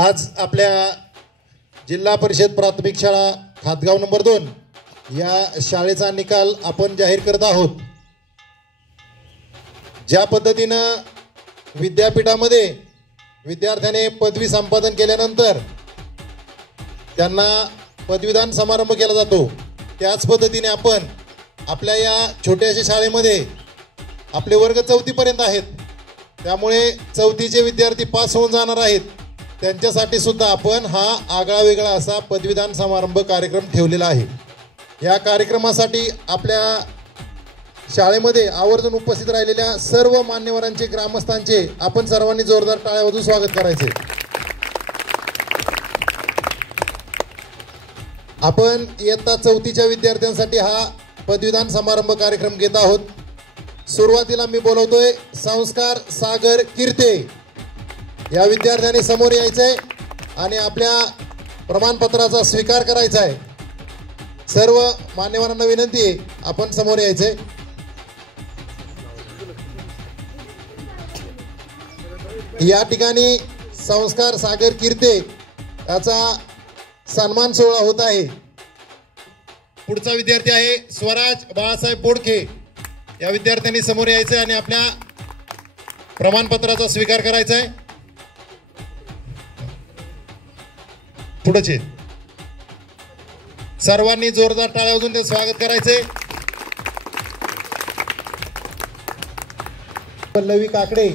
आज आपल्या जिल्हा परिषद प्राथमिक शाळा खातगाव नंबर 2 या शाळेचा निकाल आपण जाहीर करत आहोत। ज्या पद्धतीनं विद्यापीठामध्ये विद्यार्थ्याने पदवी संपादन केल्यानंतर त्यांना पदवीदान समारंभ केला जातो, त्याच पद्धतीने आपण आपल्या या छोट्याशा शाळेमध्ये आपले वर्ग 4थी पर्यंत आहेत, त्यामुळे 4थीचे विद्यार्थी पास होऊन जाणार आहेत, त्यांच्यासाठी सुद्धा आपण हा आगळा वेगळा असा पदवीदान समारंभ कार्यक्रम ठेवलेला आहे। या कार्यक्रमासाठी आपल्या शाळेमध्ये आवर्जून उपस्थित राहिलेल्या सर्व मान्यवरांचे, ग्रामस्थांचे आपण सर्वांनी जोरदार टाळ्या वाजवून स्वागत करायचे। आपण इयत्ता 4थीच्या विद्यार्थ्यांसाठी हा पदवीदान समारंभ कार्यक्रम घेत आहोत। सुरुवातीला मी बोलवतोय संस्कार सागर कीर्ते या विद्यार्थ्यांनी समोर यायचंय आणि आपल्या प्रमाणपत्राचा स्वीकार करायचा आहे। सर्व मान्यवरांना विनंती आहे, आपण समोर यायचंय। या ठिकाणी संस्कार सागर कीर्ते याचा सन्मान सोहळा होत आहे। पुढचा विद्यार्थी आहे स्वराज बाळासाहेब बोडखे, या विद्यार्थ्यांनी समोर यायचंय आणि आपल्या प्रमाणपत्राचा स्वीकार करायचा आहे। पुढचे सर्वांनी जोरदार टाळ्या वाजवून ते स्वागत करायचे। पल्लवी काकडे